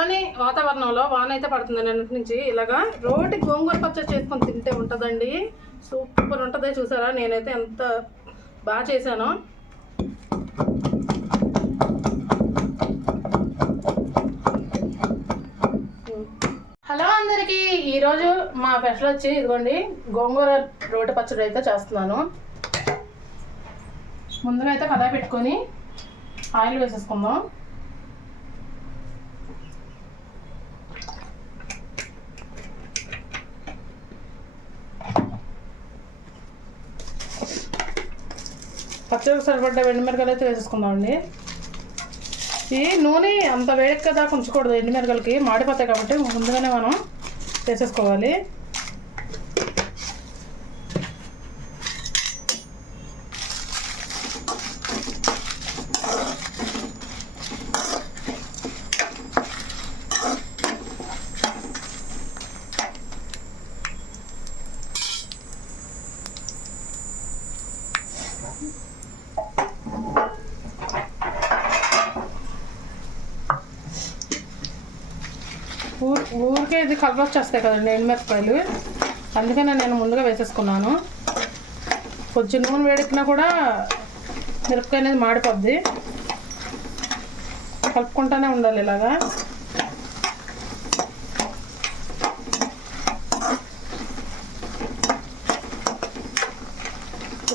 చల్లని వాతావరణంలో వాన అయితే పడుతుంది నిన్నటి నుంచి ఇలాగా రోటి గోంగూర పచ్చడి చేసుకొని తింటే ఉంటుందండి. సూపర్ ఉంటుంది చూసారా? నేనైతే ఎంత బాగా చేశాను. హలో అందరికీ ఈరోజు మా స్పెషల్ వచ్చి ఇదిగోండి గోంగూర రోటి పచ్చడి అయితే చేస్తున్నాను. ముందుగా అయితే కడాయి పెట్టుకొని ఆయిల్ వేసేసుకుందాం. పచ్చడికి సరిపడ్డ ఎండుమిరకాయలు అయితే వేసేసుకుందామండి ఈ నూనె అంత వేడెక్క దాకా ఉంచకూడదు ఎండుమిరకాయలకి మాడిపోతాయి కాబట్టి ముందుగానే మనం వేసేసుకోవాలి. ఊరికే ఇది కలర్ వచ్చేస్తాయి కదండి ఎండుమిరపకాయలు అందుకనే నేను ముందుగా వేసేసుకున్నాను. కొంచెం నూనె వేడెక్కినా కూడా మిరపకాయ అనేది మాడిపోద్ది. కలుపుకుంటానే ఉండాలి ఇలాగా.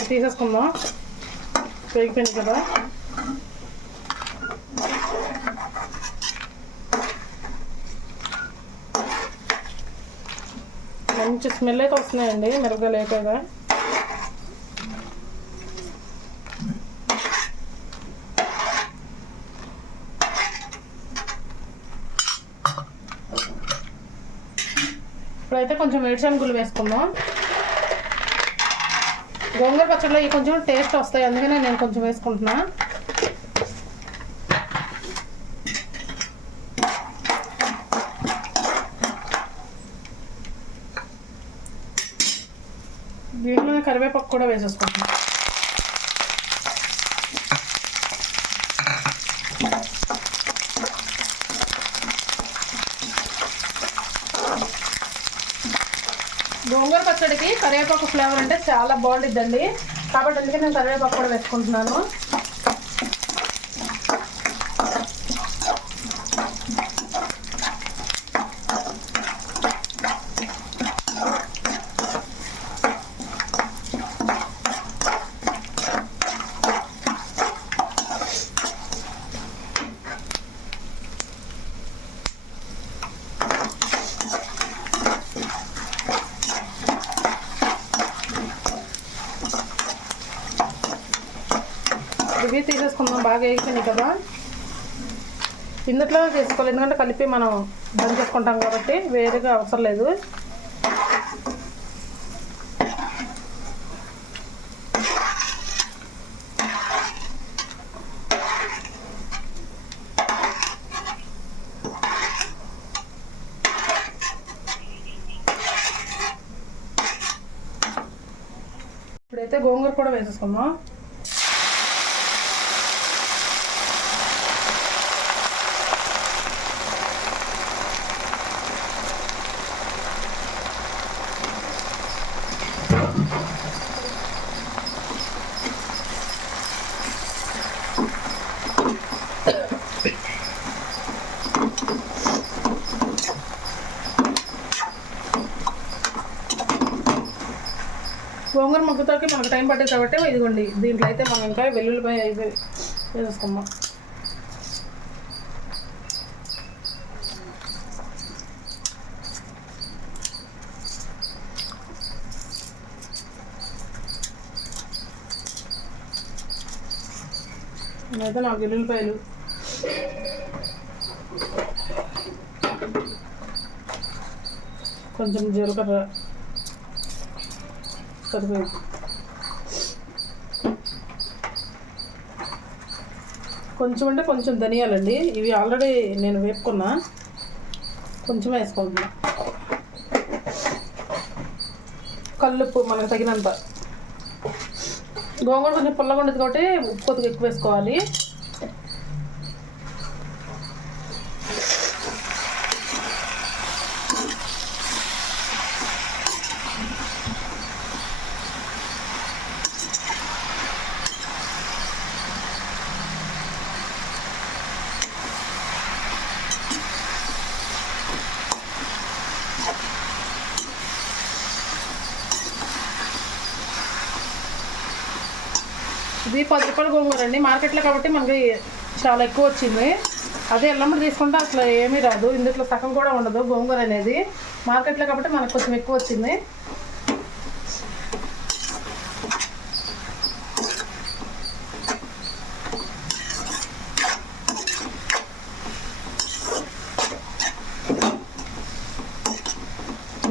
తీసేసుకుందాం. వేగిపోయింది కదా. మంచి స్మెల్ అయితే వస్తున్నాయండి మిరపకాయలు అయిపోయాక ఇప్పుడైతే కొంచెం వేడిశనగులు వేసుకుందాం. గోంగూర పచ్చడిలో ఇవి కొంచెం టేస్ట్ వస్తాయి అందుకనే నేను కొంచెం వేసుకుంటున్నాను దీంట్లో కరివేపాకు కూడా వేసేసుకుంటున్నాం. గోంగూర పచ్చడికి కరివేపాకు ఫ్లేవర్ అంటే చాలా బాగుంటుందండి కాబట్టి అందుకే నేను కరివేపాకు కూడా వేసుకుంటున్నాను. ఇవి తీసేసుకుందాం బాగా వేగిపోయినాయి కదా. ఇందుట్లో తీసుకోవాలి ఎందుకంటే కలిపి మనం బంద్ చేసుకుంటాం కాబట్టి వేరేగా అవసరం లేదు. ఇప్పుడైతే గోంగూర కూడా వేసేసుకుందాం. గోంగూర మనకు టైం పట్టేది కాబట్టి ఇదిగోండి దీంట్లో అయితే మనం ఇంకా వెల్లుల్లిపాయ అయిపోయి వేసేసుకుందాం. అయితే నాకు వెల్లుల్లిపాయలు. కొంచెం జీలకర్ర సరిపోయింది కొంచెం అంటే కొంచెం ధనియాలండి. ఇవి ఆల్రెడీ నేను వేపుకున్నా. కొంచెం వేసుకుంటున్నా కల్లుప్పు మనకు తగినంత. గోంగూర కొంచెం పుల్లగా ఉండదు కాబట్టి ఉప్పు కొద్దిగా ఎక్కువ వేసుకోవాలి ఇది పది అండి మార్కెట్లో కాబట్టి మనకి చాలా ఎక్కువ వచ్చింది. అదే ఎల్లమ్మడి తీసుకుంటే అసలు ఏమీ రాదు. ఇందులో సగం కూడా ఉండదు గోంగూర అనేది. మార్కెట్లో కాబట్టి మనకు కొంచెం ఎక్కువ వచ్చింది.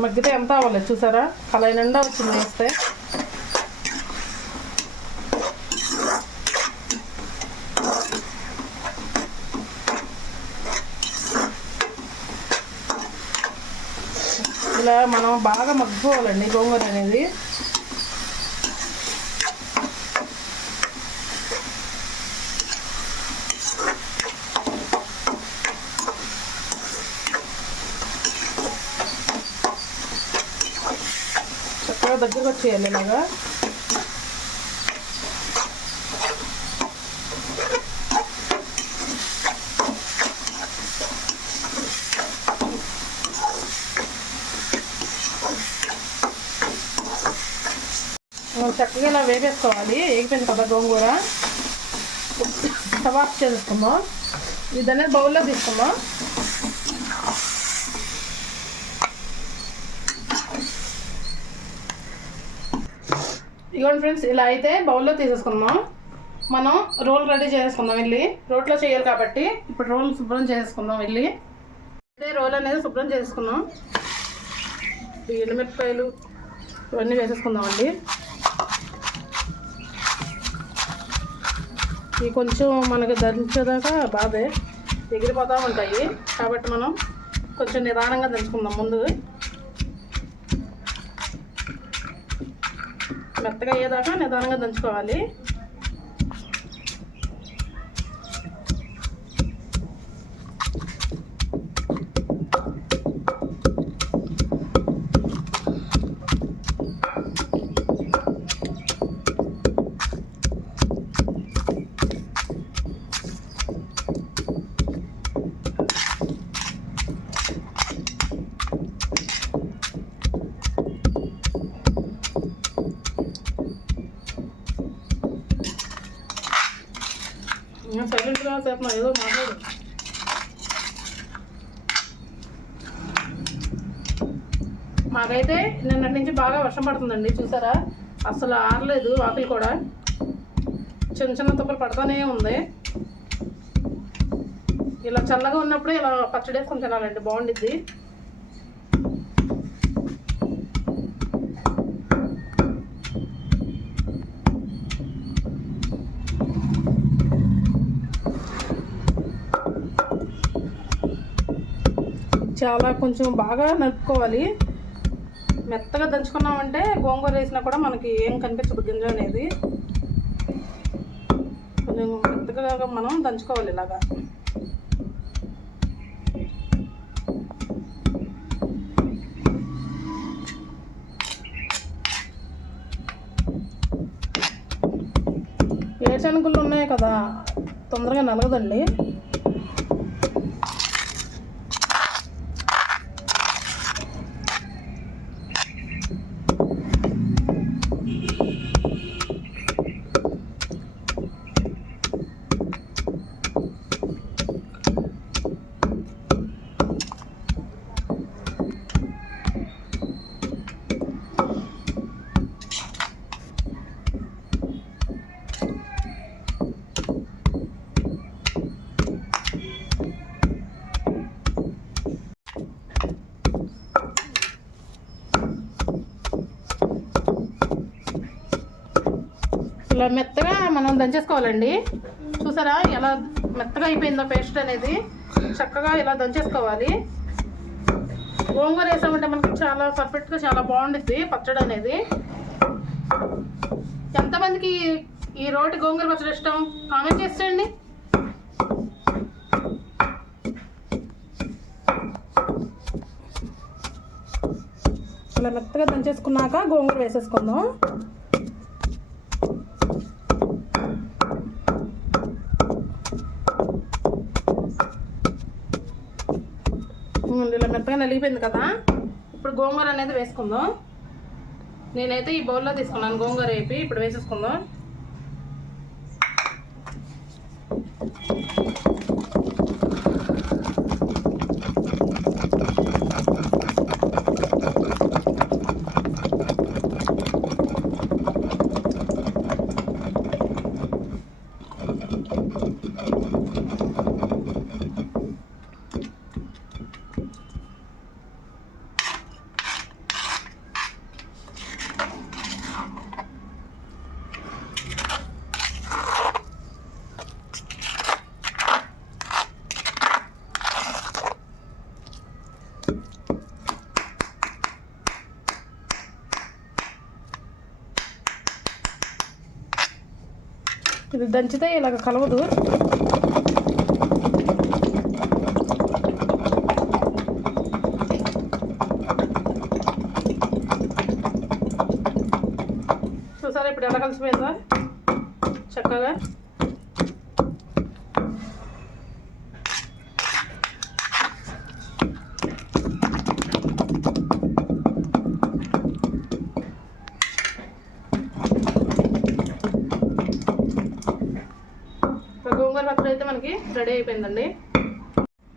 మగ్గితే ఎంత అవ్వలేదు చూసారా? కళాయి నిండా వచ్చింది వస్తే. ఇలా మనం బాగా మగ్గుకోవాలండి గోంగూర అనేది. చక్కగా దగ్గరకు వచ్చేయాలి ఇలాగా. చక్కగా ఇలా వేపేసుకోవాలి. వేగిపోయింది కదా గోంగూర. స్టవ్ ఆఫ్ చేసుకుందాం ఇది అనేది బౌల్లో తీసుకుందాం ఇదిగోండి ఫ్రెండ్స్ ఇలా అయితే బౌల్లో తీసేసుకుందాం మనం రోల్ రెడీ చేసుకుందాం వెళ్ళి. రోట్లో చేయాలి కాబట్టి ఇప్పుడు రోల్ శుభ్రం చేసుకుందాం వెళ్ళి. అయితే రోల్ అనేది శుభ్రం చేసుకుందాం ఈ ఎండుమిరపకాయలు ఇవన్నీ వేసేసుకుందామండి ఇవి కొంచెం మనకి దంచేదాకా బాధే ఎగిరిపోతూ ఉంటాయి కాబట్టి మనం కొంచెం నిదానంగా దంచుకుందాం ముందు. మెత్తగా అయ్యేదాకా నిదానంగా దంచుకోవాలి. సైలెంట్గా చేస్తున్నా ఏదో మాట్లాడు. మాకైతే నిన్నటి నుంచి బాగా వర్షం పడుతుందండి చూసారా? అసలు ఆరలేదు ఆకులు కూడా. చిన్న చిన్న తుప్పలు పడతానే ఉంది. ఇలా చల్లగా ఉన్నప్పుడే ఇలా పచ్చడి వేసుకొని తినాలండి బాగుండిద్ది. చాలా కొంచెం బాగా నలుపుకోవాలి. మెత్తగా దంచుకున్నామంటే గోంగూర వేసినా కూడా మనకి ఏం కనిపించదు గింజ అనేది. కొంచెం మెత్తగా మనం దంచుకోవాలి ఇలాగా. ఏడుశనగలు ఉన్నాయి కదా? తొందరగా నలగదండి ఇలా మెత్తగా మనం దంచేసుకోవాలండి. చూసారా ఎలా మెత్తగా అయిపోయిందో పేస్ట్ అనేది. చక్కగా ఇలా దంచేసుకోవాలి. గోంగూర వేసామంటే మనకి చాలా పర్ఫెక్ట్గా చాలా బాగుంటుంది పచ్చడి అనేది. ఎంతమందికి ఈ రోటి గోంగూర పచ్చడి ఇష్టం? కామెంట్ చేసేయండి అలా మెత్తగా దంచేసుకున్నాక గోంగూర వేసేసుకుందాం. ఉమ్, ఇలా మెత్తగా నలిగిపోయింది కదా? ఇప్పుడు గోంగూర అనేది వేసుకుందాం. నేనైతే ఈ బౌల్లో తీసుకున్నాను గోంగూర వేపి ఇప్పుడు వేసేసుకుందాం. ఇది దంచితే ఇలాగ కలవదు. చూసారా ఇప్పుడు ఎలా కలిసిపోయిందా చక్కగా ఇప్పుడు గోంగూర పచ్చడి అయితే మనకి రెడీ అయిపోయిందండి.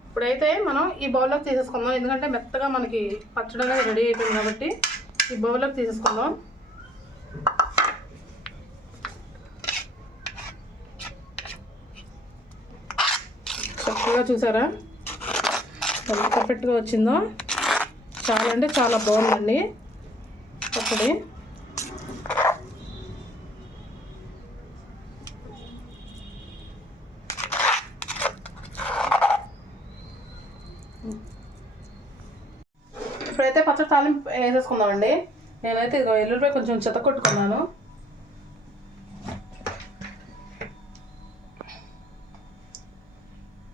ఇప్పుడైతే మనం ఈ బౌల్లోకి తీసేసుకుందాం. ఎందుకంటే మెత్తగా మనకి పచ్చడి అనేది రెడీ అయిపోయింది కాబట్టి ఈ బౌల్లోకి తీసేసుకుందాం. చక్కగా చూసారా? ఎంత పర్ఫెక్ట్గా వచ్చిందో. చాలా అంటే చాలా బాగుందండి. పచ్చడి. అయితే పచ్చడి తాలింపు వేసేసుకుందామండి. నేనైతే ఇదిగో ఎల్లుల్లిపాయ కొంచెం చెత్త కొట్టుకున్నాను.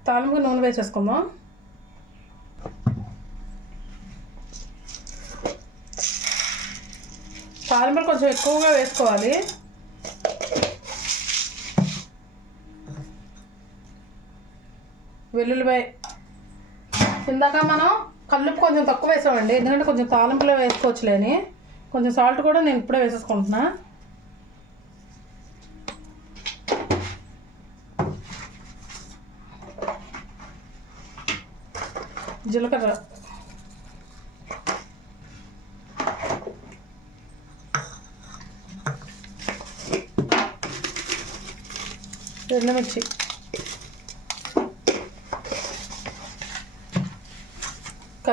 తాలింపు నూనె వేసేసుకుందాం. తాలింపులు కొంచెం ఎక్కువగా వేసుకోవాలి. వెల్లుల్లిపాయ. ఇందాక మనం కల్లుపు కొంచెం తక్కువ వేసామండి. ఎందుకంటే కొంచెం తాలింపులో వేసుకోవచ్చులేని. కొంచెం సాల్ట్ కూడా నేను ఇప్పుడే వేసేసుకుంటున్నా. జీలకర్ర. ఎండుమిర్చి.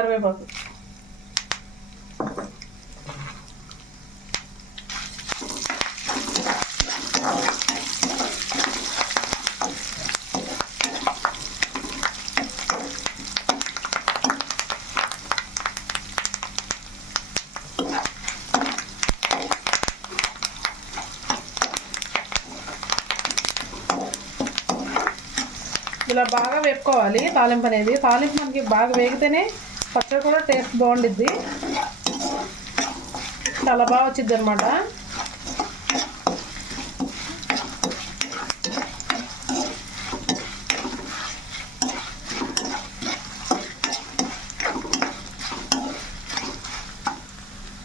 కరివేపాకు ఇలా బాగా వేపుకోవాలి తాలింపు అనేది తాలింపు మనకి బాగా వేగితేనే పచ్చడి కూడా టేస్ట్ బాగుండిద్ది. చాలా బాగా వచ్చింది అనమాట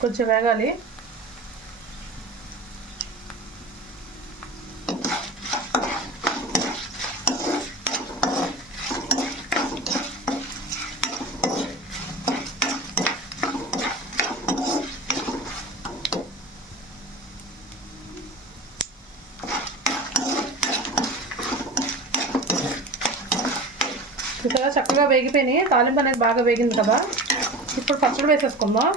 కొంచెం వేగాలి చూసారా చక్కగా వేగిపోయినాయి తాలింపు అనేది బాగా వేగింది కదా. ఇప్పుడు పచ్చడి వేసేసుకుందాం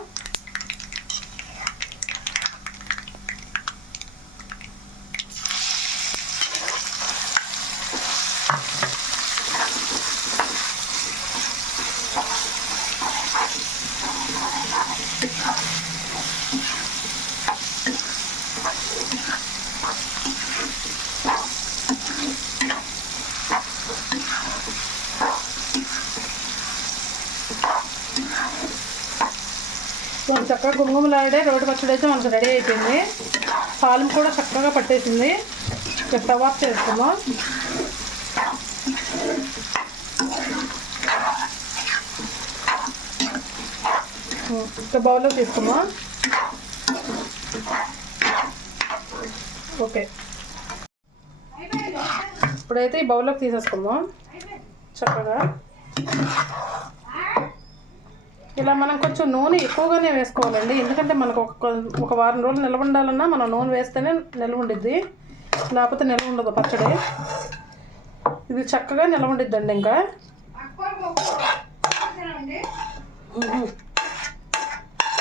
కొంచెం చక్కగా గుమగుమలాడే రోడ్డు పచ్చడి అయితే మనకు రెడీ అయిపోయింది. తాలింపు కూడా చక్కగా పట్టేసింది. ఇక స్టవ్ ఆఫ్ బౌల్లో తీసుకుందాం ఓకే. ఇప్పుడైతే ఈ బౌల్లోకి తీసేసుకుందాం. చక్కగా. ఇలా మనం కొంచెం నూనె ఎక్కువగానే వేసుకోవాలండి. ఎందుకంటే మనకు ఒక ఒక వారం రోజులు నిల్వ ఉండాలన్నా మనం నూనె వేస్తేనే నిల్వ ఉండిద్ది. లేకపోతే నిల్వ ఉండదు పచ్చడి. ఇది చక్కగా నిల్వ ఉండిద్దండి ఇంకా.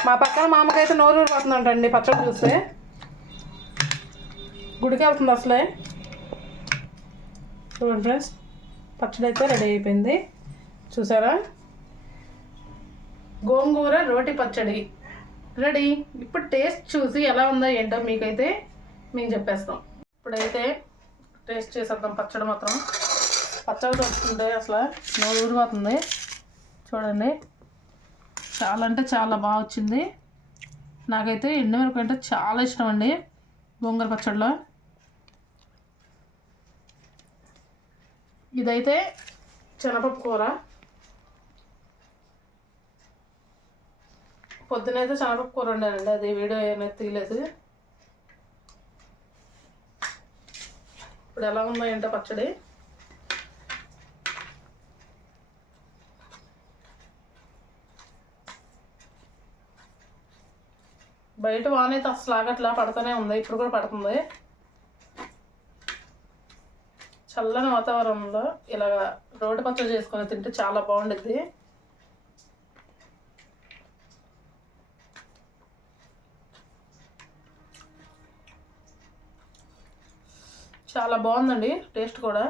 మా పక్కన మామకైతే నోరు ఊరిపోతుందంటండి పచ్చడి చూస్తే. గుడికి వెళ్తుంది అసలే. చూడండి ఫ్రెండ్స్ పచ్చడి అయితే రెడీ అయిపోయింది. చూసారా? గోంగూర రోటి పచ్చడి. రెడీ? ఇప్పుడు టేస్ట్ చూసి ఎలా ఉందో ఏంటో మీకైతే మేము చెప్పేస్తాం. ఇప్పుడైతే టేస్ట్ చేసేద్దాం పచ్చడి మాత్రం. పచ్చడి దొరుకుతుంటే అసలు నోరు ఊరిపోతుంది. చూడండి. చాలా అంటే చాలా బాగా వచ్చింది. నాకైతే ఎండుమిరపకాయ అంటే చాలా ఇష్టం అండి గోంగూర పచ్చడిలో. ఇదైతే శనగపప్పు కూర. పొద్దునైతే శనగపప్పు కూర వండానండి అది వీడియో ఏమైనా తీయలేదు. ఇప్పుడు ఎలా ఉందో ఏంటో పచ్చడి? బయట వాన అయితే అసలు ఆగట్లా పడుతూనే ఉంది. ఇప్పుడు కూడా పడుతుంది. చల్లని వాతావరణంలో ఇలాగ రోడ్డు పచ్చడి చేసుకొని తింటే చాలా బాగుండుద్ది. చాలా బాగుందండి టేస్ట్ కూడా.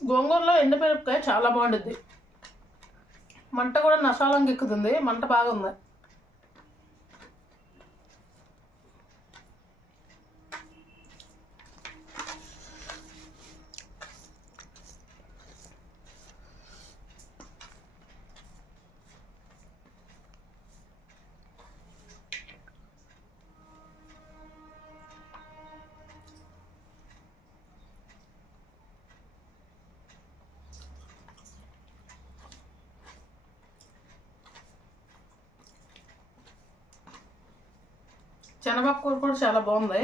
గోంగూరలో ఎండుమిరపకాయ చాలా బాగుంటుంది మంట కూడా నశాలంగా ఎక్కుతుంది మంట బాగుంది. శనగపప్పు కూర కూడా చాలా బాగుంది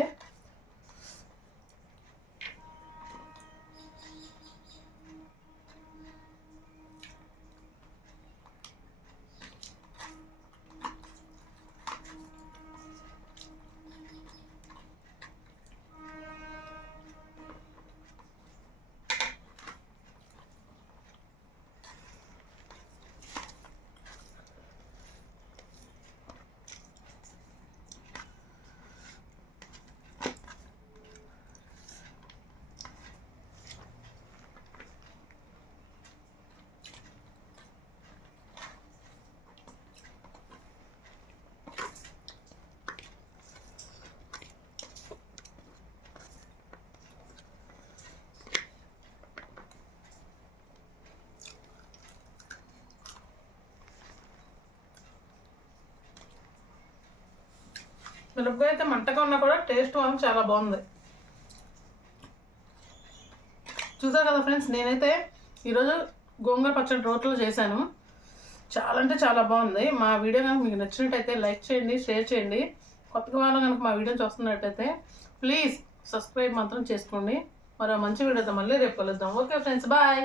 మిరపకాయ అయితే మంటగా ఉన్నా కూడా టేస్ట్ మాత్రం చాలా బాగుంది. చూసారు కదా ఫ్రెండ్స్ నేనైతే ఈరోజు గోంగూర పచ్చడి రోట్లో చేశాను. చాలా అంటే చాలా బాగుంది. మా వీడియో కనుక మీకు నచ్చినట్టయితే లైక్ చేయండి షేర్ చేయండి. కొత్తగా వాళ్ళు కనుక మా వీడియో చూస్తున్నట్టయితే ప్లీజ్ సబ్స్క్రైబ్ మాత్రం చేసుకోండి. మరో మంచి వీడియోతో మళ్ళీ రేపు కలుద్దాం. Okay friends bye.